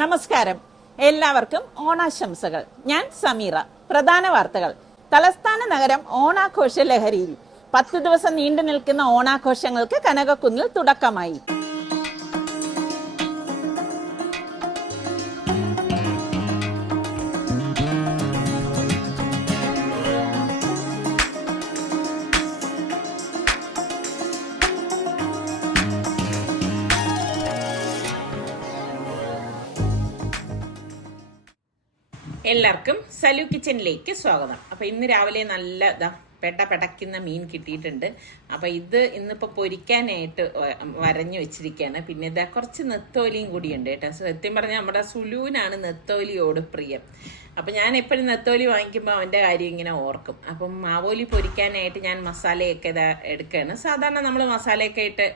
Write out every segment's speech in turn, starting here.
നമസ്കാരം. എല്ലാവർക്കും ഓണാശംസകൾ. ഞാൻ സമീറ. പ്രധാന വാർത്തകൾ. തലസ്ഥാന നഗരം ഓണാഘോഷ ലഹരിയിൽ. 10 ദിവസം നീണ്ടു നിൽക്കുന്ന ഓണാഘോഷങ്ങൾക്ക് കനകക്കുന്നിൽ തുടക്കമായി. എല്ലാവർക്കും സലു കിച്ചണിലേക്ക് സ്വാഗതം. അപ്പോൾ ഇന്ന് രാവിലെ നല്ല പെടയ്ക്കുന്ന മീൻ കിട്ടിയിട്ടുണ്ട്. അപ്പോൾ ഇന്നിപ്പോൾ പൊരിക്കാനായിട്ട് വരഞ്ഞു വെച്ചിരിക്കുകയാണ്. പിന്നെ കുറച്ച് നെത്തോലിയും കൂടിയുണ്ട് കേട്ടോ. സത്യം പറഞ്ഞാൽ നമ്മുടെ സുലുവിനാണ് നെത്തോലിയോട് പ്രിയം. അപ്പം ഞാൻ എപ്പോഴും നെത്തോലി വാങ്ങിക്കുമ്പോൾ അവൻ്റെ കാര്യം ഇങ്ങനെ ഓർക്കും. അപ്പം ആവോലി പൊരിക്കാനായിട്ട് ഞാൻ മസാലയൊക്കെ എടുക്കുകയാണ്. സാധാരണ നമ്മൾ മസാലയൊക്കെ ഇട്ട്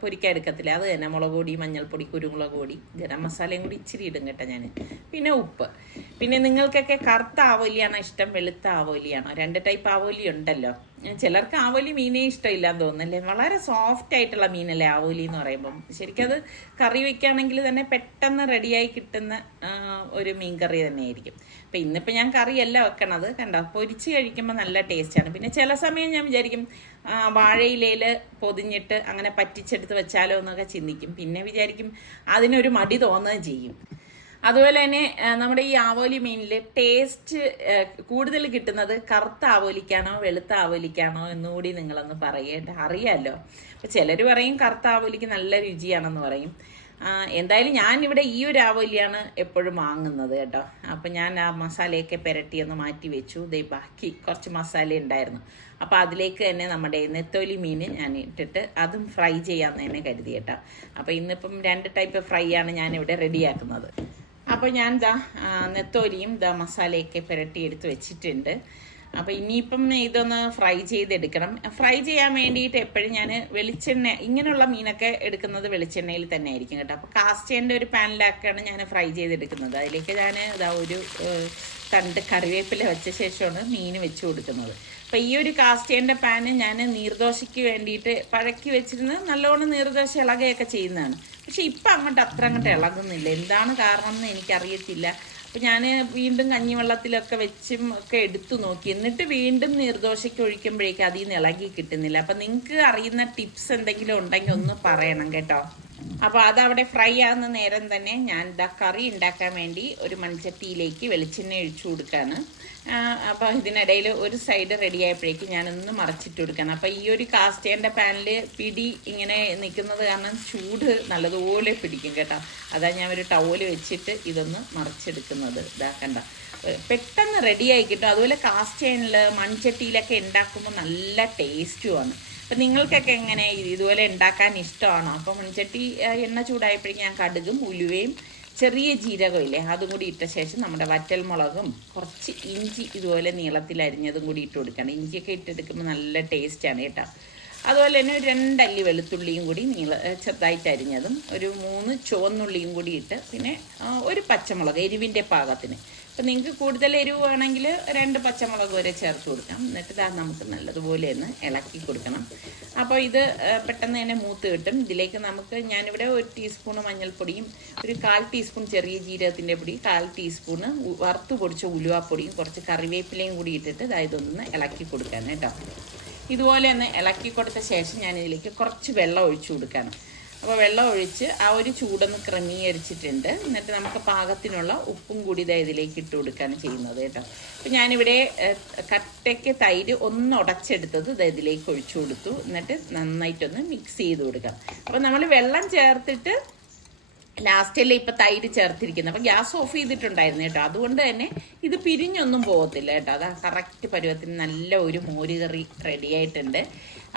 പൊരിക്കാൻ എടുക്കത്തില്ല. അത് തന്നെ മുളക് പൊടി, മഞ്ഞൾപ്പൊടി, കുരുമുളക് പൊടി, ഗരം മസാലയും കൂടി ഇച്ചിരി ഇടും കേട്ടോ ഞാൻ. പിന്നെ ഉപ്പ്. പിന്നെ നിങ്ങൾക്കൊക്കെ കറുത്ത ആവോലിയാണോ ഇഷ്ടം, വെളുത്ത ആവോലിയാണോ? 2 ടൈപ്പ് ആവോലി ഉണ്ടല്ലോ. ചിലർക്ക് ആവോലി മീനേ ഇഷ്ടമില്ലാന്ന് തോന്നുന്നല്ലേ. വളരെ സോഫ്റ്റ് ആയിട്ടുള്ള മീനല്ലേ ആവോലി എന്ന് പറയുമ്പം. ശരിക്കും അത് കറി വെക്കുകയാണെങ്കിൽ തന്നെ പെട്ടെന്ന് റെഡിയായി കിട്ടുന്ന ഒരു മീൻ കറി തന്നെയായിരിക്കും. അപ്പം ഇന്നിപ്പോൾ ഞാൻ കറിയല്ല വെക്കണത്, കണ്ടോ, പൊരിച്ച് കഴിക്കുമ്പോൾ നല്ല ടേസ്റ്റാണ്. പിന്നെ ചില സമയം ഞാൻ വിചാരിക്കും വാഴയിലയിൽ പൊതിഞ്ഞിട്ട് അങ്ങനെ പറ്റിച്ചെടുത്ത് വെച്ചാലോ എന്നൊക്കെ ചിന്തിക്കും. പിന്നെ വിചാരിക്കും അതിനൊരു മടി തോന്നുകയും ചെയ്യും. അതുപോലെ തന്നെ നമ്മുടെ ഈ ആവോലി മീനിൽ ടേസ്റ്റ് കൂടുതൽ കിട്ടുന്നത് കറുത്ത ആവോലിക്കാണോ വെളുത്ത ആവോലിക്കാണോ എന്നുകൂടി നിങ്ങളൊന്ന് പറയേണ്ട. അറിയാമല്ലോ. അപ്പം ചിലർ പറയും കറുത്ത ആവോലിക്ക് നല്ല രുചിയാണെന്ന് പറയും. എന്തായാലും ഞാനിവിടെ ഈ ഒരു ആവോലിയാണ് എപ്പോഴും വാങ്ങുന്നത് കേട്ടോ. അപ്പം ഞാൻ ആ മസാലയൊക്കെ പുരട്ടിയൊന്ന് മാറ്റി വെച്ചു. ബാക്കി കുറച്ച് മസാല ഉണ്ടായിരുന്നു. അപ്പോൾ അതിലേക്ക് തന്നെ നമ്മുടെ നെത്തോലി മീൻ ഞാൻ ഇട്ടിട്ട് അതും ഫ്രൈ ചെയ്യാമെന്ന് തന്നെ കരുതി കേട്ടോ. അപ്പോൾ ഇന്നിപ്പം 2 ടൈപ്പ് ഫ്രൈ ആണ് ഞാനിവിടെ റെഡിയാക്കുന്നത്. അപ്പോൾ ഞാൻ നെത്തോലിയും മസാലയൊക്കെ പുരട്ടി എടുത്ത് വെച്ചിട്ടുണ്ട്. അപ്പോൾ ഇനിയിപ്പം ഇതൊന്ന് ഫ്രൈ ചെയ്തെടുക്കണം. ഫ്രൈ ചെയ്യാൻ വേണ്ടിയിട്ട് എപ്പോഴും ഞാൻ വെളിച്ചെണ്ണ, ഇങ്ങനെയുള്ള മീനൊക്കെ എടുക്കുന്നത് വെളിച്ചെണ്ണയിൽ തന്നെ ആയിരിക്കും കേട്ടോ. അപ്പോൾ കാസ്റ്റേൻ്റെ ഒരു പാനിലാക്കാണ് ഞാൻ ഫ്രൈ ചെയ്തെടുക്കുന്നത്. അതിലേക്ക് ഞാൻ ഒരു തണ്ട് കറിവേപ്പില വെച്ച ശേഷമാണ് മീൻ വെച്ച് കൊടുക്കുന്നത്. അപ്പോൾ ഈ ഒരു കാസ്റ്റേൻ്റെ പാന് ഞാൻ നീർദോശയ്ക്ക് വേണ്ടിയിട്ട് പഴക്കി വെച്ചിരുന്ന് നല്ലോണം നീർദോശ ഇളകുകയൊക്കെ ചെയ്യുന്നതാണ്. പക്ഷെ ഇപ്പം അത്ര അങ്ങോട്ട് ഇളകുന്നില്ല. എന്താണ് കാരണം എന്ന് എനിക്കറിയത്തില്ല. അപ്പം ഞാൻ വീണ്ടും കഞ്ഞിവെള്ളത്തിലൊക്കെ വെച്ചും ഒക്കെ എടുത്തു നോക്കി. എന്നിട്ട് വീണ്ടും നീർദോശയ്ക്ക് ഒഴിക്കുമ്പോഴേക്കും അതിൽ നിന്ന് ഇളകി കിട്ടുന്നില്ല. അപ്പം നിങ്ങൾക്ക് അറിയുന്ന ടിപ്സ് എന്തെങ്കിലും ഉണ്ടെങ്കിൽ ഒന്ന് പറയണം കേട്ടോ. അപ്പോൾ അതവിടെ ഫ്രൈ ആകുന്ന നേരം തന്നെ ഞാൻ കറി ഉണ്ടാക്കാൻ വേണ്ടി ഒരു മൺചട്ടിയിലേക്ക് വെളിച്ചെണ്ണ ഒഴിച്ചു കൊടുക്കുകയാണ്. അപ്പോൾ ഇതിനിടയിൽ ഒരു സൈഡ് റെഡി ആയപ്പോഴേക്കും ഞാനൊന്ന് മറച്ചിട്ട് കൊടുക്കണം. അപ്പോൾ ഈ ഒരു കാസ്റ്റേൻ്റെ പാനിൽ പിടി ഇങ്ങനെ നിൽക്കുന്നത് കാരണം ചൂട് നല്ലതുപോലെ പിടിക്കും കേട്ടോ. അതാ ഞാൻ ഒരു ടവല് വെച്ചിട്ട് ഇതൊന്ന് മറിച്ചെടുക്കുന്നത്. ഇതാക്കണ്ട, പെട്ടെന്ന് റെഡിയായി കിട്ടും. അതുപോലെ കാസ്റ്റേനിൽ മൺചട്ടിയിലൊക്കെ ഉണ്ടാക്കുമ്പോൾ നല്ല ടേസ്റ്റുമാണ്. അപ്പം നിങ്ങൾക്കൊക്കെ എങ്ങനെ ഇതുപോലെ ഉണ്ടാക്കാൻ ഇഷ്ടമാണോ? അപ്പം മൺചട്ടി എണ്ണ ചൂടായപ്പോഴേക്കും ഞാൻ കടുകും ഉലുവയും ചെറിയ ജീരകം ഇല്ലേ അതും കൂടി ഇട്ട ശേഷം നമ്മുടെ വറ്റൽമുളകും കുറച്ച് ഇഞ്ചി ഇതുപോലെ നീളത്തിൽ അരിഞ്ഞതും കൂടി ഇട്ട് കൊടുക്കണം. ഇഞ്ചിയൊക്കെ ഇട്ടെടുക്കുമ്പോൾ നല്ല ടേസ്റ്റാണ് കേട്ടോ. അതുപോലെ തന്നെ ഒരു 2 അല്ലി വെളുത്തുള്ളിയും കൂടി ചെറുതായിട്ട് അരിഞ്ഞതും, ഒരു 3 ചുവന്നുള്ളിയും കൂടി ഇട്ട്, പിന്നെ ഒരു പച്ചമുളക് എരിവിൻ്റെ പാകത്തിന്. അപ്പം നിങ്ങൾക്ക് കൂടുതൽ എരിവ് വേണമെങ്കിൽ 2 പച്ചമുളക് വരെ ചേർത്ത് കൊടുക്കാം. എന്നിട്ട് നമുക്ക് നല്ലതുപോലെ ഒന്ന് ഇളക്കി കൊടുക്കണം. അപ്പോൾ ഇത് പെട്ടെന്ന് തന്നെ മൂത്ത് കിട്ടും. ഇതിലേക്ക് ഞാനിവിടെ 1 ടീസ്പൂണ് മഞ്ഞൾപ്പൊടിയും, ഒരു 1/4 ടീസ്പൂൺ ചെറിയ ജീരകത്തിൻ്റെ പൊടി, 1/4 ടീസ്പൂണ് വറുത്ത് പൊടിച്ച ഉലുവാപ്പൊടിയും, കുറച്ച് കറിവേപ്പിലയും കൂടി ഇട്ടിട്ട് ഇതൊന്ന് ഇളക്കി കൊടുക്കാൻ കേട്ടോ. ഇതുപോലെ ഒന്ന് ഇളക്കി കൊടുത്ത ശേഷം ഞാനിതിലേക്ക് കുറച്ച് വെള്ളം ഒഴിച്ചു കൊടുക്കണം. അപ്പോൾ വെള്ളം ഒഴിച്ച് ആ ഒരു ചൂടൊന്ന് ക്രമീകരിച്ചിട്ടുണ്ട്. എന്നിട്ട് നമുക്ക് പാകത്തിനുള്ള ഉപ്പും കൂടി ഇതിലേക്ക് ഇട്ട് കൊടുക്കുകയാണ് ചെയ്യുന്നത് കേട്ടോ. അപ്പോൾ ഞാനിവിടെ കട്ടയ്ക്ക് തൈര് ഒന്ന് ഉടച്ചെടുത്തത് ഇതിലേക്ക് ഒഴിച്ചു കൊടുത്തു. എന്നിട്ട് നന്നായിട്ടൊന്ന് മിക്സ് ചെയ്ത് കൊടുക്കാം. അപ്പോൾ നമ്മൾ വെള്ളം ചേർത്തിട്ട് ലാസ്റ്റല്ലേ ഇപ്പം തൈര് ചേർത്തിരിക്കുന്നത്. അപ്പം ഗ്യാസ് ഓഫ് ചെയ്തിട്ടുണ്ടായിരുന്നു കേട്ടോ. അതുകൊണ്ട് തന്നെ ഇത് പിരിഞ്ഞൊന്നും പോകത്തില്ല കേട്ടോ. അതാ കറക്റ്റ് പരുവത്തിന് നല്ല ഒരു മോരുകറി റെഡി ആയിട്ടുണ്ട്.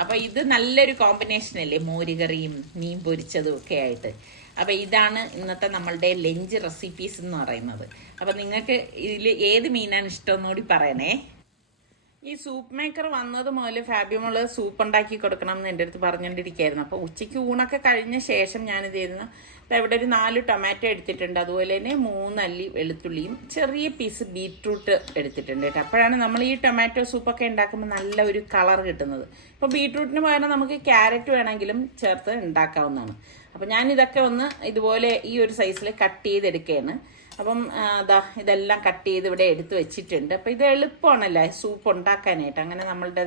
അപ്പോൾ ഇത് നല്ലൊരു കോമ്പിനേഷൻ അല്ലേ, മോരുകറിയും മീൻ പൊരിച്ചതും ഒക്കെ ആയിട്ട്. അപ്പോൾ ഇതാണ് ഇന്നത്തെ നമ്മളുടെ ലഞ്ച് റെസിപ്പീസ് എന്ന് പറയുന്നത്. അപ്പോൾ നിങ്ങൾക്ക് ഇതിൽ ഏത് മീനാണ് ഇഷ്ടമെന്ന് കൂടി പറയണേ. ഈ സൂപ്പ് മേക്കർ വന്നത് മുതൽ ഫാബിമോള് സൂപ്പ് ഉണ്ടാക്കി കൊടുക്കണം എന്ന് എൻ്റെ അടുത്ത് പറഞ്ഞുകൊണ്ടിരിക്കുകയായിരുന്നു. അപ്പോൾ ഉച്ചയ്ക്ക് ഊണൊക്കെ കഴിഞ്ഞ ശേഷം ഞാനിത് ചെയ്യുന്ന ഇവിടെ ഒരു 4 ടൊമാറ്റോ എടുത്തിട്ടുണ്ട്. അതുപോലെ തന്നെ 3 അല്ലി വെളുത്തുള്ളിയും ചെറിയ പീസ് ബീട്രൂട്ട് എടുത്തിട്ടുണ്ട് കേട്ടോ. അപ്പോഴാണ് നമ്മൾ ഈ ടൊമാറ്റോ സൂപ്പൊക്കെ ഉണ്ടാക്കുമ്പോൾ നല്ല ഒരു കളർ കിട്ടുന്നത്. ഇപ്പോൾ ബീട്രൂട്ടിന് പകരം നമുക്ക് ക്യാരറ്റ് വേണമെങ്കിലും ചേർത്ത് ഉണ്ടാക്കാവുന്നതാണ്. അപ്പം ഞാനിതൊക്കെ ഒന്ന് ഇതുപോലെ ഈ ഒരു സൈസിൽ കട്ട് ചെയ്തെടുക്കുകയാണ്. അപ്പം ഇതെല്ലാം കട്ട് ചെയ്ത് ഇവിടെ എടുത്ത് വെച്ചിട്ടുണ്ട്. അപ്പം ഇത് എളുപ്പമാണല്ലോ സൂപ്പ് ഉണ്ടാക്കാനായിട്ട്. അങ്ങനെ നമ്മളുടെ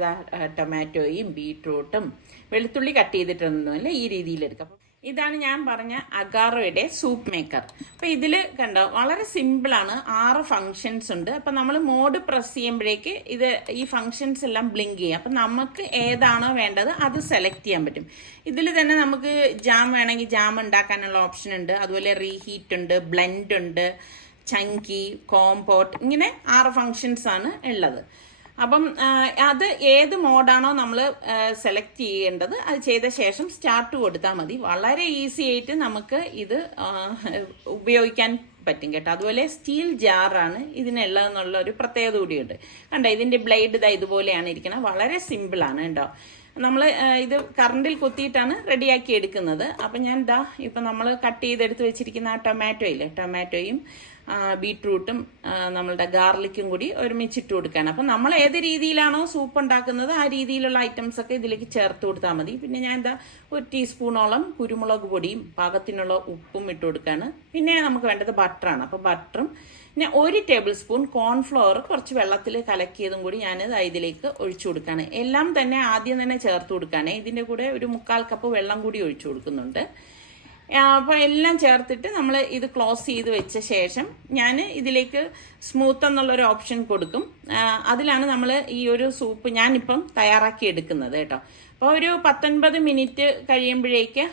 ടൊമാറ്റോയും ബീട്രൂട്ടും വെളുത്തുള്ളി കട്ട് ചെയ്തിട്ടൊന്നുമല്ല, ഈ രീതിയിലെടുക്കാം. അപ്പം ഇതാണ് ഞാൻ പറഞ്ഞ അഗാറോയുടെ സൂപ്പ് മേക്കർ. അപ്പം ഇതിൽ കണ്ടോ വളരെ സിമ്പിളാണ്, 6 ഫങ്ഷൻസ് ഉണ്ട്. അപ്പം നമ്മൾ മോഡ് പ്രസ് ചെയ്യുമ്പോഴേക്ക് ഈ ഫങ്ഷൻസ് എല്ലാം ബ്ലിങ്ക് ചെയ്യും. അപ്പം നമുക്ക് ഏതാണോ വേണ്ടത് അത് സെലക്ട് ചെയ്യാൻ പറ്റും. ഇതിൽ തന്നെ നമുക്ക് ജാം വേണമെങ്കിൽ ജാം ഉണ്ടാക്കാനുള്ള ഓപ്ഷൻ ഉണ്ട്. അതുപോലെ റീഹീറ്റ് ഉണ്ട്, ബ്ലെൻഡ് ഉണ്ട്, ചങ്കി, കോമ്പോട്ട്, ഇങ്ങനെ 6 ഫങ്ഷൻസ് ആണ് ഉള്ളത്. അപ്പം അത് ഏത് മോഡാണോ നമ്മൾ സെലക്ട് ചെയ്യേണ്ടത് അത് ചെയ്ത ശേഷം സ്റ്റാർട്ട് കൊടുത്താൽ മതി. വളരെ ഈസി ആയിട്ട് നമുക്ക് ഇത് ഉപയോഗിക്കാൻ പറ്റും കേട്ടോ. അതുപോലെ സ്റ്റീൽ ജാറാണ് ഇതിനുള്ളതെന്നുള്ള ഒരു പ്രത്യേകത കൂടിയുണ്ട്. കണ്ടോ, ഇതിൻ്റെ ബ്ലേഡ് ഇതുപോലെയാണ് ഇരിക്കുന്നത്. വളരെ സിമ്പിളാണ് കേട്ടോ. നമ്മൾ ഇത് കറണ്ടിൽ കുത്തിയിട്ടാണ് റെഡിയാക്കി എടുക്കുന്നത്. അപ്പം ഞാൻ ഇപ്പം നമ്മൾ കട്ട് ചെയ്തെടുത്ത് വെച്ചിരിക്കുന്ന ആ ടൊമാറ്റോയും ബീട്രൂട്ടും നമ്മളുടെ ഗാർലിക്കും കൂടി ഒരുമിച്ചിട്ട് കൊടുക്കുകയാണ്. അപ്പം നമ്മൾ ഏത് രീതിയിലാണോ സൂപ്പ് ഉണ്ടാക്കുന്നത് ആ രീതിയിലുള്ള ഐറ്റംസ് ഒക്കെ ഇതിലേക്ക് ചേർത്ത് കൊടുത്താൽ മതി. പിന്നെ ഞാൻ 1 ടീസ്പൂണോളം കുരുമുളക് പൊടിയും പാകത്തിനുള്ള ഉപ്പും ഇട്ട് കൊടുക്കുകയാണ്. പിന്നെ നമുക്ക് വേണ്ടത് ബട്ടറാണ്. അപ്പോൾ ബട്ടറും പിന്നെ 1 ടേബിൾ സ്പൂൺ കോൺഫ്ലവർ കുറച്ച് വെള്ളത്തിൽ കലക്കിയതും കൂടി ഞാൻ ഇതിലേക്ക് ഒഴിച്ചു കൊടുക്കുകയാണ്. എല്ലാം തന്നെ ആദ്യം തന്നെ ചേർത്ത് കൊടുക്കുകയാണ്. ഇതിൻ്റെ കൂടെ ഒരു 1/4 കപ്പ് വെള്ളം കൂടി ഒഴിച്ചു കൊടുക്കുന്നുണ്ട്. അപ്പോൾ എല്ലാം ചേർത്തിട്ട് നമ്മൾ ഇത് ക്ലോസ് ചെയ്ത് വെച്ച ശേഷം ഞാൻ ഇതിലേക്ക് സ്മൂത്ത് എന്നുള്ളൊരു ഓപ്ഷൻ കൊടുക്കും. അതിലാണ് നമ്മൾ ഈ ഒരു സൂപ്പ് ഞാനിപ്പം തയ്യാറാക്കി എടുക്കുന്നത് കേട്ടോ. അപ്പോൾ ഒരു 19 മിനിറ്റ് കഴിയുമ്പോഴേക്ക്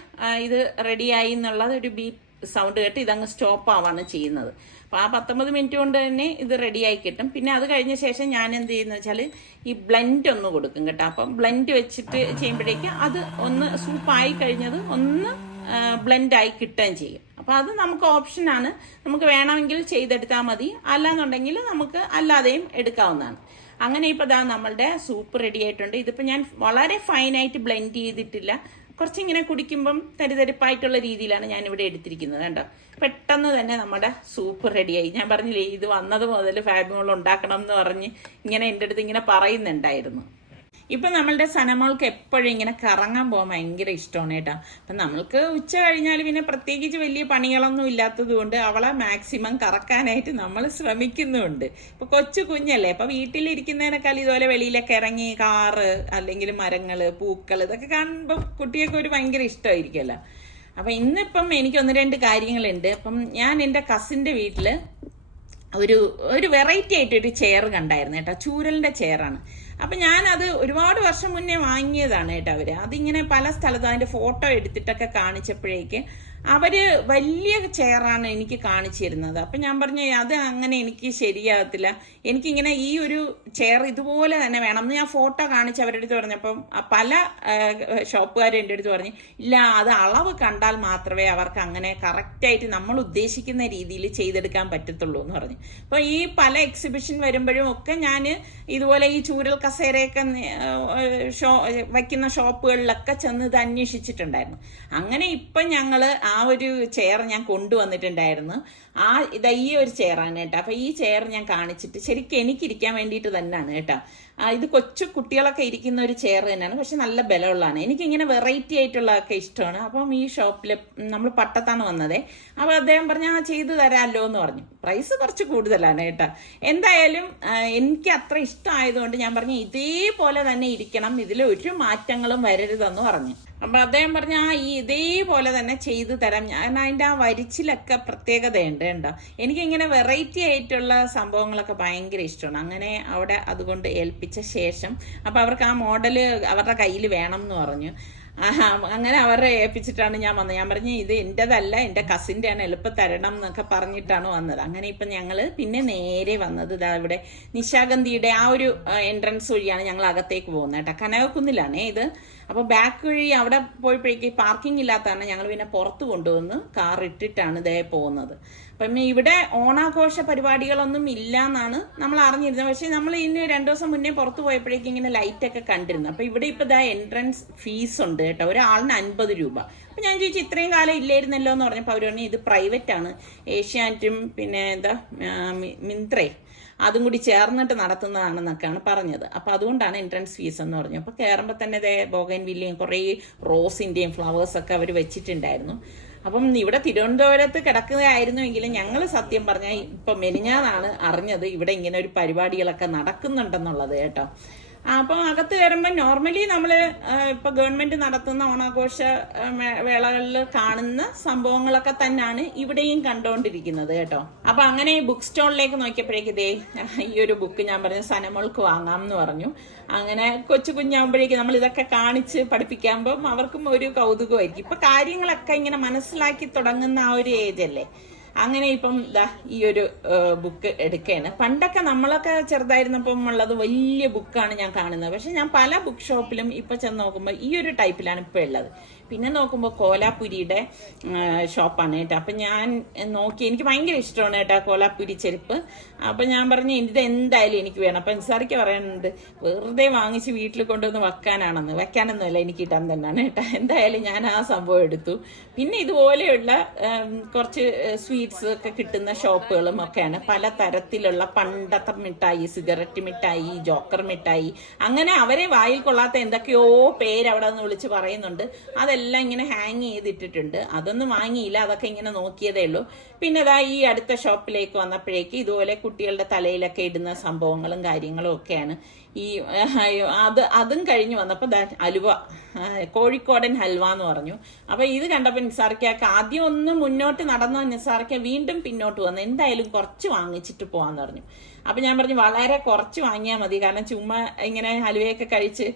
ഇത് റെഡിയായി എന്നുള്ളത് ഒരു ബീപ്പ് സൗണ്ട് കേട്ട് ഇതങ്ങ് സ്റ്റോപ്പ് ആവാണ് ചെയ്യുന്നത്. അപ്പോൾ ആ 19 മിനിറ്റ് കൊണ്ട് തന്നെ ഇത് റെഡിയായി കിട്ടും. പിന്നെ അത് കഴിഞ്ഞ ശേഷം ഞാൻ എന്ത് ചെയ്യുന്നത് വെച്ചാൽ ഈ ബ്ലെൻഡ് ഒന്ന് കൊടുക്കും കേട്ടോ. അപ്പം ബ്ലെൻഡ് വെച്ചിട്ട് ചെയ്യുമ്പോഴേക്ക് അത് ഒന്ന് സൂപ്പായി കഴിഞ്ഞത് ഒന്ന് ബ്ലെൻഡായി കിട്ടുകയും ചെയ്യും. അപ്പോൾ അത് നമുക്ക് ഓപ്ഷനാണ്. നമുക്ക് വേണമെങ്കിൽ ചെയ്തെടുത്താൽ മതി, അല്ലാന്നുണ്ടെങ്കിൽ നമുക്ക് അല്ലാതെയും എടുക്കാവുന്നതാണ്. അങ്ങനെ ഇപ്പോൾ നമ്മളുടെ സൂപ്പ് റെഡി ആയിട്ടുണ്ട്. ഇതിപ്പോൾ ഞാൻ വളരെ ഫൈനായിട്ട് ബ്ലെൻഡ് ചെയ്തിട്ടില്ല, കുറച്ചിങ്ങനെ കുടിക്കുമ്പം തരിതരിപ്പായിട്ടുള്ള രീതിയിലാണ് ഞാനിവിടെ എടുത്തിരിക്കുന്നത് കേട്ടോ. പെട്ടെന്ന് തന്നെ നമ്മുടെ സൂപ്പ് റെഡിയായി. ഞാൻ പറഞ്ഞില്ലേ, ഇത് വന്നത് മുതൽ ഫാബിമോൾ ഉണ്ടാക്കണം എന്ന് പറഞ്ഞ് ഇങ്ങനെ എൻ്റെ അടുത്ത് ഇങ്ങനെ പറയുന്നുണ്ടായിരുന്നു. ഇപ്പം നമ്മളുടെ സനമോൾക്ക് എപ്പോഴും ഇങ്ങനെ കറങ്ങാൻ പോകാൻ ഭയങ്കര ഇഷ്ടമാണ് കേട്ടോ. അപ്പം നമ്മൾക്ക് ഉച്ച കഴിഞ്ഞാൽ പിന്നെ പ്രത്യേകിച്ച് വലിയ പണികളൊന്നും ഇല്ലാത്തത് കൊണ്ട് അവളെ മാക്സിമം കറക്കാനായിട്ട് നമ്മൾ ശ്രമിക്കുന്നുമുണ്ട്. ഇപ്പോൾ കൊച്ചു കുഞ്ഞല്ലേ, അപ്പോൾ വീട്ടിലിരിക്കുന്നതിനേക്കാൾ ഇതുപോലെ വെളിയിലൊക്കെ ഇറങ്ങി കാറ് അല്ലെങ്കിൽ മരങ്ങൾ, പൂക്കൾ ഇതൊക്കെ കാണുമ്പോൾ കുട്ടിയൊക്കെ ഒരു ഭയങ്കര ഇഷ്ടമായിരിക്കുമല്ലോ. അപ്പം ഇന്നിപ്പം എനിക്ക് 1-2 കാര്യങ്ങളുണ്ട്. അപ്പം ഞാൻ എൻ്റെ കസിൻ്റെ വീട്ടിൽ ഒരു വെറൈറ്റി ആയിട്ടൊരു ചെയർ കണ്ടായിരുന്നു കേട്ടോ. ചൂരലിൻ്റെ ചെയറാണ്. അപ്പം ഞാനത് ഒരുപാട് വർഷം മുന്നേ വാങ്ങിയതാണ് കേട്ടോ. അതിങ്ങനെ പല സ്ഥലത്തും അതിൻ്റെ ഫോട്ടോ എടുത്തിട്ടൊക്കെ കാണിച്ചപ്പോഴേക്ക് അവർ വലിയ ചെയറാണ് എനിക്ക് കാണിച്ചു തരുന്നത്. അപ്പം ഞാൻ പറഞ്ഞു അത് അങ്ങനെ എനിക്ക് ശരിയാകത്തില്ല, എനിക്കിങ്ങനെ ഈ ഒരു ചെയർ ഇതുപോലെ തന്നെ വേണം എന്ന് ഞാൻ ഫോട്ടോ കാണിച്ച് അവരുടെ അടുത്ത് പറഞ്ഞപ്പം പല ഷോപ്പുകാരും എൻ്റെ അടുത്ത് പറഞ്ഞു ഇല്ല, അത് അളവ് കണ്ടാൽ മാത്രമേ അവർക്ക് അങ്ങനെ കറക്റ്റായിട്ട് നമ്മൾ ഉദ്ദേശിക്കുന്ന രീതിയിൽ ചെയ്തെടുക്കാൻ പറ്റത്തുള്ളൂ എന്ന് പറഞ്ഞു. അപ്പോൾ ഈ പല എക്സിബിഷൻ വരുമ്പോഴും ഒക്കെ ഞാൻ ഇതുപോലെ ഈ ചൂരൽ കസേരയൊക്കെ വയ്ക്കുന്ന ഷോപ്പുകളിലൊക്കെ ചെന്ന് ഇത് അന്വേഷിച്ചിട്ടുണ്ടായിരുന്നു. അങ്ങനെ ഇപ്പം ഞങ്ങൾ ആ ഒരു ചെയർ ഞാൻ കൊണ്ടുവന്നിട്ടുണ്ടായിരുന്നു. ഈ ഒരു ചെയറാണ് കേട്ടോ. അപ്പോൾ ഈ ചെയർ ഞാൻ കാണിച്ചിട്ട് ശരിക്കും എനിക്കിരിക്കാൻ വേണ്ടിയിട്ട് തന്നെയാണ് കേട്ടോ. ഇത് കൊച്ചു കുട്ടികളൊക്കെ ഇരിക്കുന്ന ഒരു ചെയർ തന്നെയാണ്, പക്ഷെ നല്ല ബലമുള്ളതാണ്. എനിക്കിങ്ങനെ വെറൈറ്റി ആയിട്ടുള്ളതൊക്കെ ഇഷ്ടമാണ്. അപ്പം ഈ ഷോപ്പിൽ നമ്മൾ പട്ടത്താണ് വന്നതേ. അപ്പോൾ അദ്ദേഹം പറഞ്ഞു ചെയ്തു തരാമല്ലോ എന്ന് പറഞ്ഞു. പ്രൈസ് കുറച്ച് കൂടുതലാണ് കേട്ടോ. എന്തായാലും എനിക്ക് അത്ര ഇഷ്ടമായതുകൊണ്ട് ഞാൻ പറഞ്ഞു ഇതേപോലെ തന്നെ ഇരിക്കണം, ഇതിൽ ഒരു മാറ്റങ്ങളും വരരുതെന്ന് പറഞ്ഞു. അപ്പം അദ്ദേഹം പറഞ്ഞ ഇതേപോലെ തന്നെ ചെയ്തു തരാം. ഞാൻ അതിൻ്റെ ആ വരിച്ചിലൊക്കെ പ്രത്യേകതയുണ്ട് കേട്ടോ. എനിക്കിങ്ങനെ വെറൈറ്റി ആയിട്ടുള്ള സംഭവങ്ങളൊക്കെ ഭയങ്കര ഇഷ്ടമാണ്. അങ്ങനെ അവിടെ അതുകൊണ്ട് ഏൽപ്പിച്ച ശേഷം അപ്പം അവർക്ക് ആ മോഡല് അവരുടെ കയ്യിൽ വേണം എന്ന് പറഞ്ഞു. അങ്ങനെ അവരെ ഏൽപ്പിച്ചിട്ടാണ് ഞാൻ വന്നത്. ഞാൻ പറഞ്ഞു ഇത് എൻ്റെതല്ല, എൻ്റെ കസിൻ്റെയാണ്, എളുപ്പം തരണം എന്നൊക്കെ പറഞ്ഞിട്ടാണ് വന്നത്. അങ്ങനെ ഇപ്പം ഞങ്ങൾ പിന്നെ നേരെ വന്നത് ഇവിടെ നിശാഗന്ധിയുടെ ആ ഒരു എൻട്രൻസ് വഴിയാണ് ഞങ്ങൾ അകത്തേക്ക് പോകുന്നത് കേട്ടോ. കനകക്കുന്നിലാണേ ഇത്. അപ്പോൾ ബാക്ക് വഴി അവിടെ പോയപ്പോഴേക്ക് പാർക്കിംഗ് ഇല്ലാത്തതാണ് ഞങ്ങൾ പിന്നെ പുറത്ത് കൊണ്ടുവന്ന് കാർ ഇട്ടിട്ടാണ് ഇതേ പോകുന്നത്. അപ്പം ഇവിടെ ഓണാഘോഷ പരിപാടികളൊന്നും ഇല്ല എന്നാണ് നമ്മൾ അറിഞ്ഞിരുന്നത്. പക്ഷേ നമ്മൾ ഇന്ന് 2 ദിവസം മുന്നേ പുറത്ത് പോയപ്പോഴേക്കും ഇങ്ങനെ ലൈറ്റൊക്കെ കണ്ടിരുന്നു. അപ്പോൾ ഇവിടെ ഇപ്പോൾ എൻട്രൻസ് ഫീസ് ഉണ്ട് കേട്ടോ, ഒരാളിന് 50 രൂപ. അപ്പം ഞാൻ ചോദിച്ചു ഇത്രയും കാലം ഇല്ലായിരുന്നല്ലോ എന്ന് പറഞ്ഞപ്പോൾ അവർ പറഞ്ഞു ഇത് പ്രൈവറ്റ് ആണ്, ഏഷ്യാനെറ്റും പിന്നെ മിന്ത്രേ അതും കൂടി ചേർന്നിട്ട് നടത്തുന്നതാണെന്നൊക്കെയാണ് പറഞ്ഞത്. അപ്പോൾ അതുകൊണ്ടാണ് എൻട്രൻസ് ഫീസ് എന്ന് പറഞ്ഞു. അപ്പോൾ കയറുമ്പോൾ തന്നെ ബോഗൻവില്ലയും കുറേ റോസിൻ്റെയും ഫ്ലവേഴ്സൊക്കെ അവർ വെച്ചിട്ടുണ്ടായിരുന്നു. അപ്പം ഇവിടെ തിരുവനന്തപുരത്ത് കിടക്കുകയായിരുന്നുവെങ്കിലും ഞങ്ങൾ സത്യം പറഞ്ഞാൽ ഇപ്പം മെനിഞ്ഞാന്നാണ് അറിഞ്ഞത് ഇവിടെ ഇങ്ങനെ ഒരു പരിപാടികളൊക്കെ നടക്കുന്നുണ്ടെന്നുള്ളത് കേട്ടോ. അപ്പം അകത്ത് കയറുമ്പോൾ നോർമലി നമ്മൾ ഇപ്പൊ ഗവൺമെന്റ് നടത്തുന്ന ഓണാഘോഷ വേളകളിൽ കാണുന്ന സംഭവങ്ങളൊക്കെ തന്നെയാണ് ഇവിടെയും കണ്ടുകൊണ്ടിരിക്കുന്നത് കേട്ടോ. അപ്പൊ അങ്ങനെ ബുക്ക് സ്റ്റോളിലേക്ക് നോക്കിയപ്പോഴേക്ക് ഇതേ ഈ ഒരു ബുക്ക് ഞാൻ പറഞ്ഞു സനമോൾക്ക് വാങ്ങാം എന്ന് പറഞ്ഞു. അങ്ങനെ കൊച്ചു കുഞ്ഞാകുമ്പോഴേക്ക് നമ്മൾ ഇതൊക്കെ കാണിച്ച് പഠിപ്പിക്കുമ്പം അവർക്കും ഒരു കൗതുകമായിരിക്കും. ഇപ്പൊ കാര്യങ്ങളൊക്കെ ഇങ്ങനെ മനസ്സിലാക്കി തുടങ്ങുന്ന ആ ഒരു ഏജ് അല്ലേ. അങ്ങനെ ഇപ്പം ഈ ഒരു ബുക്ക് എടുക്കുകയാണ്. പണ്ടൊക്കെ നമ്മളൊക്കെ ചെറുതായിരുന്നപ്പം ഉള്ളത് വലിയ ബുക്കാണ് ഞാൻ കാണുന്നത്. പക്ഷെ ഞാൻ പല ബുക്ക് ഷോപ്പിലും ഇപ്പൊ ചെന്ന് നോക്കുമ്പോൾ ഈ ഒരു ടൈപ്പിലാണ് ഇപ്പൊ ഉള്ളത്. പിന്നെ നോക്കുമ്പോൾ കോലാപുരിയുടെ ഷോപ്പാണ് കേട്ടോ. അപ്പം ഞാൻ നോക്കി, എനിക്ക് ഭയങ്കര ഇഷ്ടമാണ് കേട്ടോ കോലാപുരി ചെരുപ്പ്. അപ്പം ഞാൻ പറഞ്ഞു ഇത് എന്തായാലും എനിക്ക് വേണം. അപ്പം നിസാറിക്ക് പറയാനുണ്ട് വെറുതെ വാങ്ങിച്ച് വീട്ടിൽ കൊണ്ടുവന്ന് വെക്കാനൊന്നുമല്ല, എനിക്ക് ഇട്ടാൻ തന്നെയാണ് കേട്ടോ. എന്തായാലും ഞാൻ ആ സംഭവം എടുത്തു. പിന്നെ ഇതുപോലെയുള്ള കുറച്ച് സ്വീറ്റ്സ് ഒക്കെ കിട്ടുന്ന ഷോപ്പുകളും ഒക്കെയാണ്. പല തരത്തിലുള്ള പണ്ടത്തെ മിഠായി, സിഗരറ്റ് മിഠായി, ജോക്കർ മിഠായി, അങ്ങനെ അവരെ വായിൽ കൊള്ളാത്ത എന്തൊക്കെയോ പേര് അവിടെ നിന്ന് വിളിച്ച് പറയുന്നുണ്ട്. അതെല്ലാം ഇങ്ങനെ ഹാങ് ചെയ്തിട്ടിട്ടുണ്ട്. അതൊന്നും വാങ്ങിയില്ല, അതൊക്കെ ഇങ്ങനെ നോക്കിയതേ ഉള്ളൂ. പിന്നെ ഈ അടുത്ത ഷോപ്പിലേക്ക് വന്നപ്പോഴേക്ക് ഇതുപോലെ കുട്ടികളുടെ തലയിലൊക്കെ ഇടുന്ന സംഭവങ്ങളും കാര്യങ്ങളും ഒക്കെയാണ്. അതും കഴിഞ്ഞ് വന്നപ്പോൾ ഹലുവ, കോഴിക്കോടൻ ഹൽവ എന്ന് പറഞ്ഞു. അപ്പൊ ഇത് കണ്ടപ്പോൾ നിസാർക്കൊക്കെ ആദ്യം ഒന്ന് മുന്നോട്ട് നടന്ന നിസാർക്ക് വീണ്ടും പിന്നോട്ട് വന്നു. എന്തായാലും കുറച്ച് വാങ്ങിച്ചിട്ട് പോവാന്ന് പറഞ്ഞു. അപ്പൊ ഞാൻ പറഞ്ഞു വളരെ കുറച്ച് വാങ്ങിയാൽ മതി, കാരണം ചുമ്മാ ഇങ്ങനെ ഹലുവയൊക്കെ കഴിച്ച്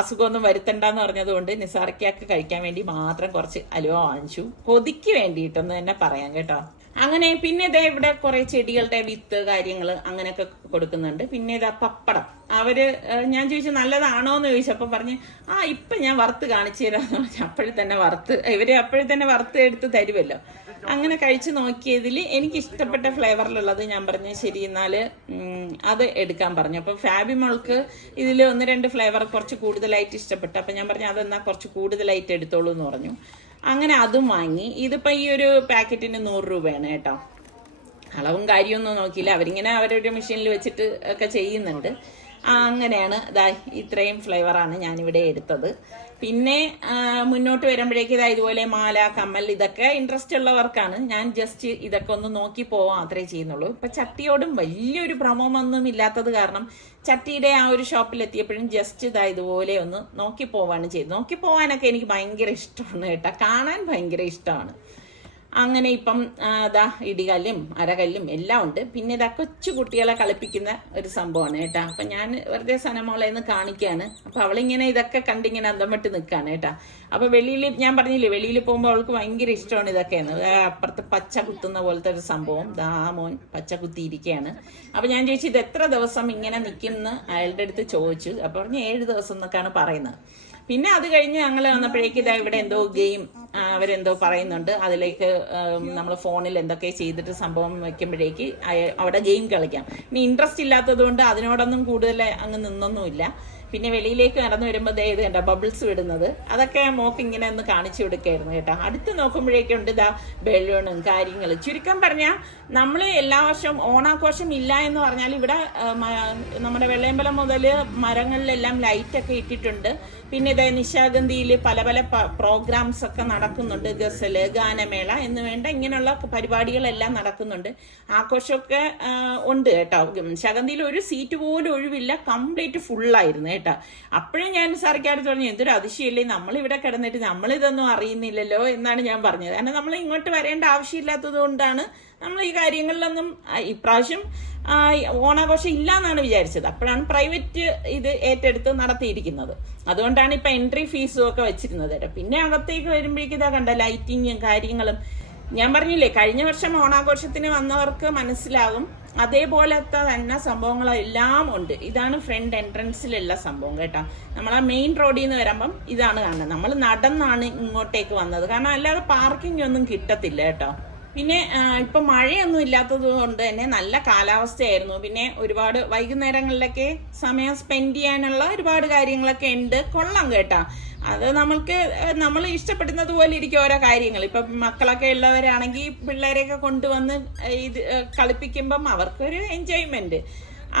അസുഖമൊന്നും വരുത്തണ്ടെന്ന് പറഞ്ഞതുകൊണ്ട് നിസാർക്കൊക്കെ കഴിക്കാൻ വേണ്ടി മാത്രം കുറച്ച് ഹലുവ വാങ്ങിച്ചു. കൊതിക്ക് വേണ്ടിയിട്ടൊന്ന് തന്നെ പറയാം കേട്ടോ. അങ്ങനെ പിന്നെ ഇവിടെ കുറെ ചെടികളുടെ വിത്ത് കാര്യങ്ങൾ അങ്ങനെയൊക്കെ കൊടുക്കുന്നുണ്ട്. പിന്നെ പപ്പടം അവര് ഞാൻ ചോദിച്ചു നല്ലതാണോ എന്ന് ചോദിച്ചപ്പോ പറഞ്ഞ് ഇപ്പൊ ഞാൻ വറുത്ത് കാണിച്ചു തരാന്ന് പറഞ്ഞു. ഇവര് അപ്പോഴേ തന്നെ വറുത്ത് എടുത്ത് തരുമല്ലോ. അങ്ങനെ കഴിച്ചു നോക്കിയതിൽ എനിക്ക് ഇഷ്ടപ്പെട്ട ഫ്ലേവറിലുള്ളത് ഞാൻ പറഞ്ഞു ശരി എന്നാല് അത് എടുക്കാൻ പറഞ്ഞു. അപ്പൊ ഫാബിമോൾക്ക് ഇതിൽ 1-2 ഫ്ലേവർ കുറച്ച് കൂടുതലായിട്ട് ഇഷ്ടപ്പെട്ടു. അപ്പൊ ഞാൻ പറഞ്ഞു അതെന്നാ കുറച്ച് കൂടുതലായിട്ട് എടുത്തോളൂ എന്ന് പറഞ്ഞു. അങ്ങനെ അതും വാങ്ങി. ഇതിപ്പോ ഈ ഒരു പാക്കറ്റിന് 100 രൂപയാണ് കേട്ടോ. അളവും കാര്യമൊന്നും നോക്കിയില്ല, അവരിങ്ങനെ അവരൊരു മെഷീനിൽ വെച്ചിട്ട് ഒക്കെ ചെയ്യുന്നുണ്ട്. അങ്ങനെയാണ് ഇത്രയും ഫ്ലേവറാണ് ഞാനിവിടെ എടുത്തത്. പിന്നെ മുന്നോട്ട് വരുമ്പോഴേക്ക് ഇതുപോലെ മാല, കമ്മൽ, ഇതൊക്കെ ഇൻട്രസ്റ്റ് ഉള്ളവർക്കാണ്. ഞാൻ ജസ്റ്റ് ഇതൊക്കെ ഒന്ന് നോക്കി പോവാൻ മാത്രമേ ചെയ്യുന്നുള്ളൂ. ഇപ്പൊ ചട്ടിയോടും വലിയൊരു ഭ്രമമൊന്നും ഇല്ലാത്തത് കാരണം ചട്ടിയുടെ ആ ഒരു ഷോപ്പിലെത്തിയപ്പോഴും ജസ്റ്റ് ഇതുപോലെ ഒന്ന് നോക്കി പോവാണ് ചെയ്തത്. നോക്കി പോവാനൊക്കെ എനിക്ക് ഭയങ്കര ഇഷ്ടമാണ് കേട്ടോ, കാണാൻ ഭയങ്കര ഇഷ്ടമാണ്. അങ്ങനെ ഇപ്പം ഇടികല്ലും അരകല്ലും എല്ലാം ഉണ്ട്. പിന്നെ കൊച്ചു കുട്ടികളെ കളിപ്പിക്കുന്ന ഒരു സംഭവമാണ് കേട്ടാ. അപ്പൊ ഞാൻ വെറുതെ സനമോളെ ഒന്ന് കാണിക്കാണ്. അപ്പൊ അവളിങ്ങനെ ഇതൊക്കെ കണ്ടിങ്ങനെ അന്തം വിട്ട് നിൽക്കാണ് കേട്ടാ. അപ്പൊ വെളിയിൽ ഞാൻ പറഞ്ഞില്ലേ, വെളിയിൽ പോകുമ്പോൾ അവൾക്ക് ഭയങ്കര ഇഷ്ടമാണ് ഇതൊക്കെയാണ്. അപ്പുറത്ത് പച്ച കുത്തുന്ന പോലത്തെ ഒരു സംഭവം, മോൻ പച്ച കുത്തിയിരിക്കുകയാണ്. അപ്പൊ ഞാൻ ചോദിച്ചു ഇത് എത്ര ദിവസം ഇങ്ങനെ നിൽക്കുമെന്ന് അയാളുടെ അടുത്ത് ചോദിച്ചു. അപ്പൊ പറഞ്ഞ് 7 ദിവസം എന്നൊക്കെയാണ് പറയുന്നത്. പിന്നെ അത് കഴിഞ്ഞ് ഞങ്ങൾ വന്നപ്പോഴേക്ക് ഇവിടെ എന്തോ ഗെയിം അവരെന്തോ പറയുന്നുണ്ട്. അതിലേക്ക് നമ്മൾ ഫോണിൽ എന്തൊക്കെ ചെയ്തിട്ട് സംഭവം വെക്കുമ്പോഴേക്ക് അവിടെ ഗെയിം കളിക്കാം. ഇനി ഇൻട്രസ്റ്റ് ഇല്ലാത്തത് കൊണ്ട് അതിനോടൊന്നും കൂടുതൽ അങ്ങ് നിന്നൊന്നുമില്ല. പിന്നെ വെളിയിലേക്ക് നടന്നു വരുമ്പോൾ ഇത് കണ്ട ബബിൾസ് വിടുന്നത്, അതൊക്കെ മോക്ക് ഇങ്ങനെ ഒന്ന് കാണിച്ചു കൊടുക്കായിരുന്നു കേട്ടോ. അടുത്ത് നോക്കുമ്പോഴേക്കുണ്ട് ബലൂണും കാര്യങ്ങൾ. ചുരുക്കം പറഞ്ഞാൽ നമ്മൾ എല്ലാ വർഷവും ഓണാഘോഷം ഇല്ല എന്ന് പറഞ്ഞാൽ ഇവിടെ നമ്മുടെ വെള്ളയമ്പലം മുതൽ മരങ്ങളിലെല്ലാം ലൈറ്റൊക്കെ ഇട്ടിട്ടുണ്ട്. പിന്നെ നിശാഗന്ധിയിൽ പല പല പ്രോഗ്രാംസ് ഒക്കെ നടക്കുന്നുണ്ട്. ഗസല്, ഗാനമേള എന്ന് വേണ്ട ഇങ്ങനെയുള്ള പരിപാടികളെല്ലാം നടക്കുന്നുണ്ട്. ആഘോഷമൊക്കെ ഉണ്ട് കേട്ടോ. നിശാഗന്ധിയിൽ ഒരു സീറ്റ് പോലും ഒഴിവില്ല, കംപ്ലീറ്റ് ഫുള്ളായിരുന്നു കേട്ടോ. അപ്പോഴും ഞാൻ സാറിക്കാട് പറഞ്ഞു എന്തൊരു അതിശയല്ലേ, നമ്മളിവിടെ കിടന്നിട്ട് നമ്മളിതൊന്നും അറിയുന്നില്ലല്ലോ എന്നാണ് ഞാൻ പറഞ്ഞത്. കാരണം നമ്മൾ ഇങ്ങോട്ട് വരേണ്ട ആവശ്യമില്ലാത്തത് കൊണ്ടാണ് നമ്മൾ ഈ കാര്യങ്ങളിലൊന്നും ഇപ്രാവശ്യം ഓണാഘോഷം ഇല്ല എന്നാണ് വിചാരിച്ചത്. അപ്പോഴാണ് പ്രൈവറ്റ് ഇത് ഏറ്റെടുത്ത് നടത്തിയിരിക്കുന്നത്. അതുകൊണ്ടാണ് ഇപ്പൊ എൻട്രി ഫീസും ഒക്കെ വെച്ചിരുന്നത്. പിന്നെ അകത്തേക്ക് വരുമ്പോഴേക്കും കണ്ട ലൈറ്റിങ്ങും കാര്യങ്ങളും. ഞാൻ പറഞ്ഞില്ലേ കഴിഞ്ഞ വർഷം ഓണാഘോഷത്തിന് വന്നവർക്ക് മനസ്സിലാകും. അതേപോലത്തെ തന്നെ സംഭവങ്ങളെല്ലാം ഉണ്ട്. ഇതാണ് ഫ്രണ്ട് എൻട്രൻസിലുള്ള സംഭവം കേട്ടോ. നമ്മൾ ആ മെയിൻ റോഡിൽ നിന്ന് വരുമ്പം ഇതാണ് കാണുന്നത്. നമ്മൾ നടന്നാണ് ഇങ്ങോട്ടേക്ക് വന്നത്, കാരണം അല്ലാതെ പാർക്കിംഗ് ഒന്നും കിട്ടത്തില്ല കേട്ടോ. പിന്നെ ഇപ്പൊ മഴയൊന്നും ഇല്ലാത്തത് കൊണ്ട് തന്നെ നല്ല കാലാവസ്ഥയായിരുന്നു. പിന്നെ ഒരുപാട് വൈകുന്നേരങ്ങളിലൊക്കെ സമയം സ്പെൻഡ് ചെയ്യാനുള്ള ഒരുപാട് കാര്യങ്ങളൊക്കെ ഉണ്ട്. കൊള്ളാം കേട്ടാ. അത് നമ്മൾ ഇഷ്ടപ്പെടുന്നത് പോലെ ഇരിക്കും ഓരോ കാര്യങ്ങൾ. ഇപ്പം മക്കളൊക്കെ ഉള്ളവരാണെങ്കിൽ പിള്ളേരെയൊക്കെ കൊണ്ടുവന്ന് ഇത് കളിപ്പിക്കുമ്പം അവർക്കൊരു എൻജോയ്മെന്റ്,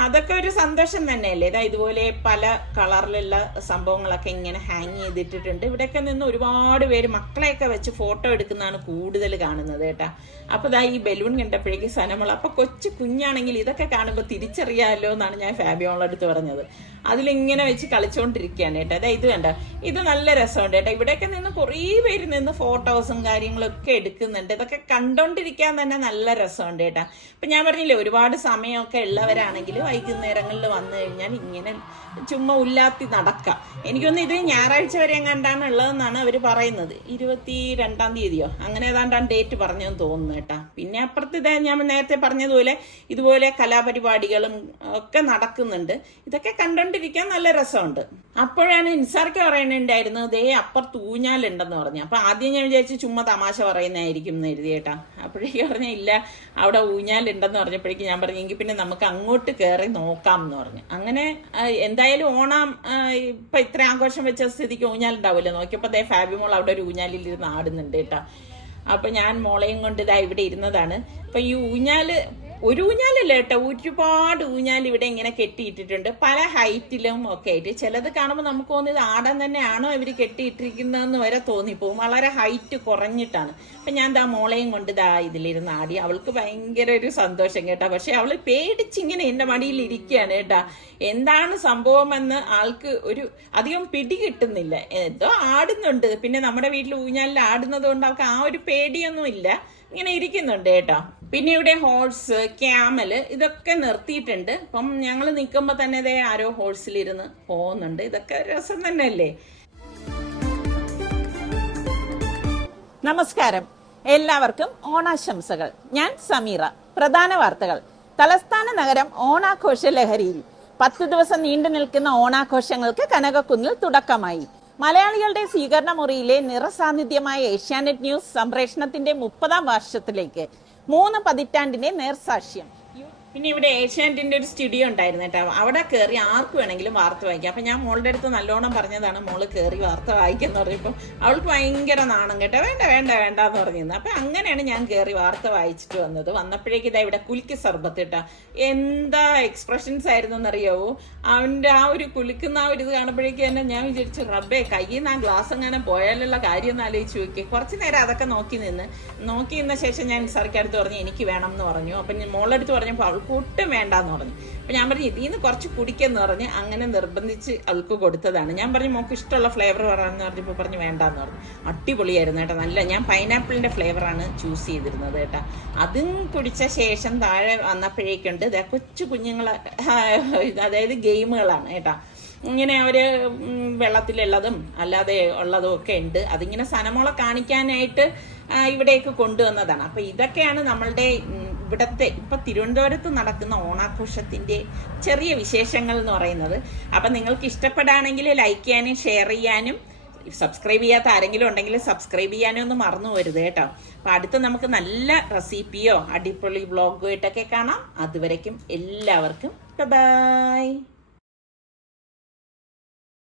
അതൊക്കെ ഒരു സന്തോഷം തന്നെയല്ലേ. ഇതുപോലെ പല കളറിലുള്ള സംഭവങ്ങളൊക്കെ ഇങ്ങനെ ഹാങ് ചെയ്തിട്ടിട്ടുണ്ട്. ഇവിടെയൊക്കെ നിന്ന് ഒരുപാട് പേര് മക്കളെയൊക്കെ വെച്ച് ഫോട്ടോ എടുക്കുന്നതാണ് കൂടുതൽ കാണുന്നത് കേട്ടാ. അപ്പോൾ ഈ ബലൂൺ കണ്ടപ്പോഴേക്കും സനമോൾ, അപ്പോൾ കൊച്ചു കുഞ്ഞാണെങ്കിൽ ഇതൊക്കെ കാണുമ്പോൾ തിരിച്ചറിയാമല്ലോ എന്നാണ് ഞാൻ ഫാബിയോളുടെ അടുത്ത് പറഞ്ഞത്. അതിലിങ്ങനെ വെച്ച് കളിച്ചുകൊണ്ടിരിക്കുകയാണ് കേട്ടോ. ഇത് കണ്ട, ഇത് നല്ല രസമുണ്ട് കേട്ടോ. ഇവിടെയൊക്കെ നിന്ന് കുറേ പേര് നിന്ന് ഫോട്ടോസും കാര്യങ്ങളൊക്കെ എടുക്കുന്നുണ്ട്. ഇതൊക്കെ കണ്ടോണ്ടിരിക്കാൻ തന്നെ നല്ല രസമുണ്ട് കേട്ടോ. ഇപ്പം ഞാൻ പറഞ്ഞില്ലേ, ഒരുപാട് സമയമൊക്കെ ഉള്ളവരാണെങ്കിൽ വൈകുന്നേരങ്ങളിൽ വന്നു കഴിഞ്ഞാൽ ഇങ്ങനെ ചുമ്മാ ഉല്ലാത്തി നടക്കാം. എനിക്കൊന്ന് ഇത് ഞായറാഴ്ച വരെ എങ്ങാണ്ടാണ് ഉള്ളതെന്നാണ് അവർ പറയുന്നത്. 22-ാം തീയതിയോ അങ്ങനെ ഏതാണ്ടാണ് ഡേറ്റ് പറഞ്ഞതെന്ന് തോന്നുന്നു കേട്ടാ. പിന്നെ അപ്പുറത്ത് ഞാൻ നേരത്തെ പറഞ്ഞതുപോലെ ഇതുപോലെ കലാപരിപാടികളും ഒക്കെ നടക്കുന്നുണ്ട്. ഇതൊക്കെ കണ്ടോണ്ടിരിക്കാൻ നല്ല രസമുണ്ട്. അപ്പോഴാണ് ഇൻസാർക്ക് പറയണുണ്ടായിരുന്നു, അപ്പുറത്ത് ഊഞ്ഞാലുണ്ടെന്ന് പറഞ്ഞു. അപ്പൊ ആദ്യം ഞാൻ വിചാരിച്ചു ചുമ്മാ തമാശ പറയുന്നതായിരിക്കും എന്ന് എഴുതി കേട്ടാ. അപ്പോഴേക്കും പറഞ്ഞ ഇല്ല, അവിടെ ഊഞ്ഞാലുണ്ടെന്ന് പറഞ്ഞപ്പോഴേക്കും ഞാൻ പറഞ്ഞു എങ്കിൽ പിന്നെ നമുക്ക് അങ്ങോട്ട് കയറി നോക്കാം എന്ന് പറഞ്ഞു. അങ്ങനെ എന്തായാലും ഓണം ഇപ്പൊ ഇത്ര ആഘോഷം വെച്ച സ്ഥിതിക്ക് ഊഞ്ഞാലുണ്ടാവില്ല. നോക്കിയപ്പോ ഫാബിമോൾ അവിടെ ഒരു ഊഞ്ഞാലിരുന്ന് ആടുന്നുണ്ട് കേട്ടാ. അപ്പൊ ഞാൻ മോളെയും കൊണ്ട് ഇവിടെ ഇരുന്നതാണ്. അപ്പൊ ഈ ഒരു ഊഞ്ഞാലല്ല കേട്ടോ, ഒരുപാട് ഊഞ്ഞാൽ ഇവിടെ ഇങ്ങനെ കെട്ടിയിട്ടിട്ടുണ്ട്, പല ഹൈറ്റിലും ഒക്കെ ആയിട്ട്. ചിലത് കാണുമ്പോൾ നമുക്ക് തോന്നിയത് ആടാൻ തന്നെയാണോ ഇവർ കെട്ടിയിട്ടിരിക്കുന്നതെന്ന് വരെ തോന്നിപ്പോവും. വളരെ ഹൈറ്റ് കുറഞ്ഞിട്ടാണ്. അപ്പം ഞാൻ മോളെയും കൊണ്ട് ഇതിലിരുന്ന് ആടി. അവൾക്ക് ഭയങ്കര ഒരു സന്തോഷം കേട്ടോ. പക്ഷെ അവൾ പേടിച്ചിങ്ങനെ എൻ്റെ മടിയിൽ ഇരിക്കുകയാണ് കേട്ടാ. എന്താണ് സംഭവമെന്ന് ആൾക്ക് ഒരു അധികം പിടി കിട്ടുന്നില്ല. എന്തോ ആടുന്നുണ്ട്. പിന്നെ നമ്മുടെ വീട്ടിൽ ഊഞ്ഞാലിൽ ആടുന്നത് കൊണ്ട് അവൾക്ക് ആ ഒരു പേടിയൊന്നും ഇല്ല, ഇങ്ങനെ ഇരിക്കുന്നുണ്ട് കേട്ടോ. പിന്നെ ഇവിടെ ഹോഴ്സ്, ക്യാമൽ ഇതൊക്കെ നിർത്തിയിട്ടുണ്ട്. അപ്പം ഞങ്ങൾ നിൽക്കുമ്പോൾ തന്നെ ആരോ ഹോഴ്സിലിരുന്ന് പോകുന്നുണ്ട്. ഇതൊക്കെ രസം തന്നെയല്ലേ. നമസ്കാരം, എല്ലാവർക്കും ഓണാശംസകൾ. ഞാൻ സമീറ. പ്രധാന വാർത്തകൾ. തലസ്ഥാന നഗരം ഓണാഘോഷ ലഹരിയിൽ. 10 ദിവസം നീണ്ടു നിൽക്കുന്ന ഓണാഘോഷങ്ങൾക്ക് കനകക്കുന്നിൽ തുടക്കമായി. മലയാളികളുടെ സ്വീകരണ മുറിയിലെ നിറസാന്നിധ്യമായ ഏഷ്യാനെറ്റ് ന്യൂസ് സംപ്രേഷണത്തിന്റെ 30-ാം വർഷത്തിലേക്ക് 3 പതിറ്റാണ്ടിന്റെ നേർസാക്ഷ്യം. പിന്നെ ഇവിടെ ഏഷ്യാനെറ്റിന്റെ ഒരു സ്റ്റുഡിയോ ഉണ്ടായിരുന്നു കേട്ടോ. അവിടെ കയറി ആർക്ക് വേണമെങ്കിലും വാർത്ത വായിക്കാം. അപ്പം ഞാൻ മോളുടെ അടുത്ത് നല്ലോണം പറഞ്ഞതാണ്, മോള് കയറി വാർത്ത വായിക്കെന്ന് പറഞ്ഞപ്പോൾ അവൾക്ക് ഭയങ്കര നാണം കേട്ടോ. വേണ്ട വേണ്ട വേണ്ട എന്ന് പറഞ്ഞിരുന്നു. അപ്പം അങ്ങനെയാണ് ഞാൻ കയറി വാർത്ത വായിച്ചിട്ട് വന്നത്. വന്നപ്പോഴേക്ക് ഇവിടെ കുലുക്കി സർബത്ത് കേട്ടോ. എന്താ എക്സ്പ്രഷൻസ് ആയിരുന്നു എന്നറിയാവോ. അവൻ്റെ ആ ഒരു കുലുക്കുന്ന ആ ഒരു ഇത് കാണുമ്പോഴേക്ക് തന്നെ ഞാൻ വിചാരിച്ചു, റബ്ബേ കയ്യിൽ നിന്ന് ആ ഗ്ലാസ് അങ്ങനെ പോയാലുള്ള കാര്യം ഒന്ന് ആലോചിച്ച് നോക്കി. കുറച്ച് നേരം അതൊക്കെ നോക്കി നിന്ന ശേഷം ഞാൻ നിസാർക്കടുത്ത് പറഞ്ഞു എനിക്ക് വേണം എന്ന് പറഞ്ഞു. അപ്പം മോളുടെ അടുത്ത് പറഞ്ഞപ്പോൾ അവൾക്ക് ഒട്ടും വേണ്ടാന്ന് പറഞ്ഞു. അപ്പം ഞാൻ പറഞ്ഞു ഇതിൽ നിന്ന് കുറച്ച് കുടിക്കെന്ന് പറഞ്ഞ് അങ്ങനെ നിർബന്ധിച്ച് അവൾക്ക് കൊടുത്തതാണ്. ഞാൻ പറഞ്ഞു മോൾക്ക് ഇഷ്ടമുള്ള ഫ്ലേവർ പറയാമെന്ന് പറഞ്ഞപ്പോൾ പറഞ്ഞു വേണ്ടാന്ന് പറഞ്ഞു. അടിപൊളിയായിരുന്നു കേട്ടോ, നല്ല. ഞാൻ പൈനാപ്പിളിൻ്റെ ഫ്ലേവറാണ് ചൂസ് ചെയ്തിരുന്നത് കേട്ടോ. അതും കുടിച്ച ശേഷം താഴെ വന്നപ്പോഴേക്കുണ്ട് കൊച്ചു കുഞ്ഞുങ്ങൾ, അതായത് ഗെയിമുകളാണ് കേട്ടോ. ഇങ്ങനെ അവർ വെള്ളത്തിലുള്ളതും അല്ലാതെ ഉള്ളതും ഒക്കെ ഉണ്ട്. അതിങ്ങനെ സനമോളെ കാണിക്കാനായിട്ട് ഇവിടേക്ക് കൊണ്ടുവന്നതാണ്. അപ്പം ഇതൊക്കെയാണ് നമ്മളുടെ ഇവിടുത്തെ ഇപ്പം തിരുവനന്തപുരത്ത് നടക്കുന്ന ഓണാഘോഷത്തിൻ്റെ ചെറിയ വിശേഷങ്ങൾ എന്ന് പറയുന്നത്. അപ്പം നിങ്ങൾക്ക് ഇഷ്ടപ്പെടുകയാണെങ്കിൽ ലൈക്ക് ചെയ്യാനും ഷെയർ ചെയ്യാനും, സബ്സ്ക്രൈബ് ചെയ്യാത്ത ആരെങ്കിലും ഉണ്ടെങ്കിൽ സബ്സ്ക്രൈബ് ചെയ്യാനും ഒന്നും മറന്നു പോരുത് കേട്ടോ. അപ്പം അടുത്ത് നമുക്ക് നല്ല റെസിപ്പിയോ അടിപൊളി വ്ളോഗോ ആയിട്ടൊക്കെ കാണാം. അതുവരയ്ക്കും എല്ലാവർക്കും ബൈ.